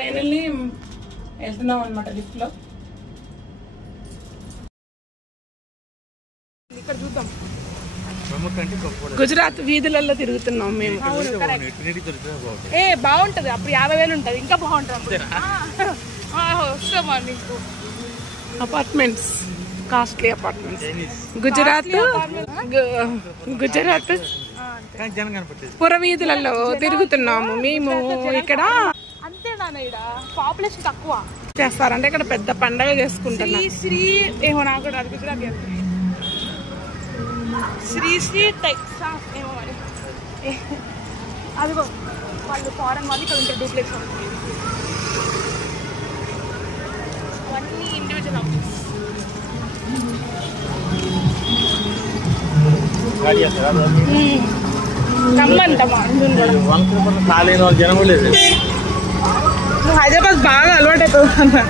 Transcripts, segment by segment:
Finally వెళ్తున్నాం అనమాట lift లో. ఇక్కడ చూద్దాం, గుజరాత్ వీధులలో తిరుగుతున్నాం మేము. బాగుంటది అప్పుడు 50,000 ఉంటది, ఇంకా బాగుంటది. వస్తామా నీకు అపార్ట్మెంట్స్, కాస్ట్లీ అపార్ట్మెంట్స్. గుజరాత్ పురవీధులలో తిరుగుతున్నాము మేము. ఇక్కడ అంతేనా, ఇక్కడ పాపులేషన్ తక్కువ చేస్తారంటే ఇక్కడ పెద్ద పండగ చేసుకుంటున్నాం. శ్రీ ఏమో నాకు కూడా గుజరాత్ శ్రీ టెక్సా ఏమో మరి. అదిగో వాళ్ళు ఫారెన్ వాళ్ళు ఇక్కడ ఉంటారు, డూప్లెక్స్ అవన్నీ ఇండివిజువల్ హౌసెస్. హైదరాబాద్ బాగా అలవాటు అయిపోతుంది,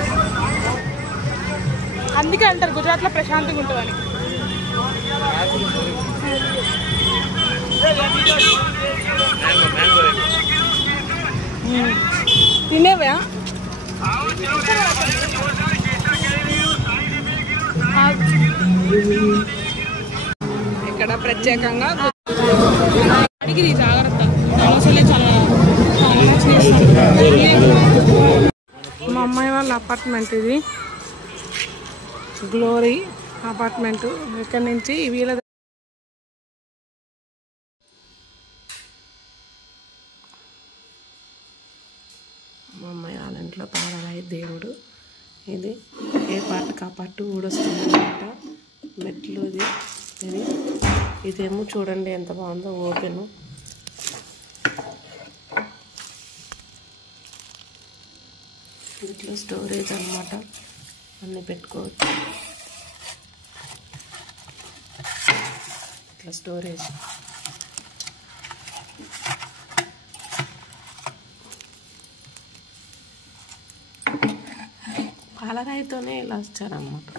అందుకే అంటారు గుజరాత్ లో ప్రశాంతంగా ఉంటుందని. తినేవా ఇక్కడ ప్రత్యేకంగా అడిగి జాగ్రత్త. మా అమ్మాయి వాళ్ళ అపార్ట్మెంట్ ఇది, గ్లోరీ అపార్ట్మెంట్. ఇక్కడ నుంచి వీళ్ళ మా అమ్మాయి వాళ్ళ ఇంట్లో పారాయి దేవుడు. ఇది ఏ పాటకు ఆ పాటు ఊడొస్తుంది అనమాట. మెట్లు ఇది ఇదేమో చూడండి ఎంత బాగుందో, ఓపెను. ఇట్లా స్టోరేజ్ అనమాట, అన్నీ పెట్టుకోవచ్చు. ఇట్లా స్టోరేజ్. పాలరాయితోనే ఇలా వచ్చారనమాట.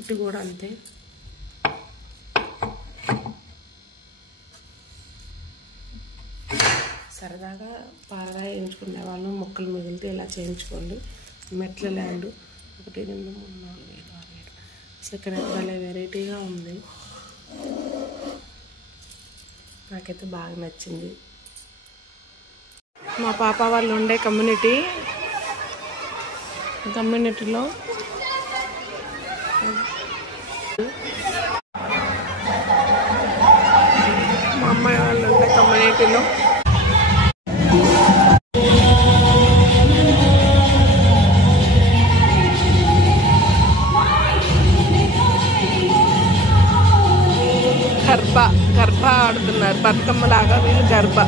ఇటు కూడా అంతే. సరదాగా పాలరాయి వేయించుకునే వాళ్ళు మొక్కలు మిగిలితే ఇలా చేయించుకోండి. మెట్ల ల్యాండ్ 1 2 3 4 5 6 7. అసలు ఇక్కడ భలే వెరైటీగా ఉంది, నాకైతే బాగా నచ్చింది. మా పాప వాళ్ళు ఉండే కమ్యూనిటీలో మా అమ్మాయి వాళ్ళు ఉండే కమ్యూనిటీలో గర్భ ఆడుతున్నారు, బతుకమ్మలాగా వీళ్ళు గర్భ.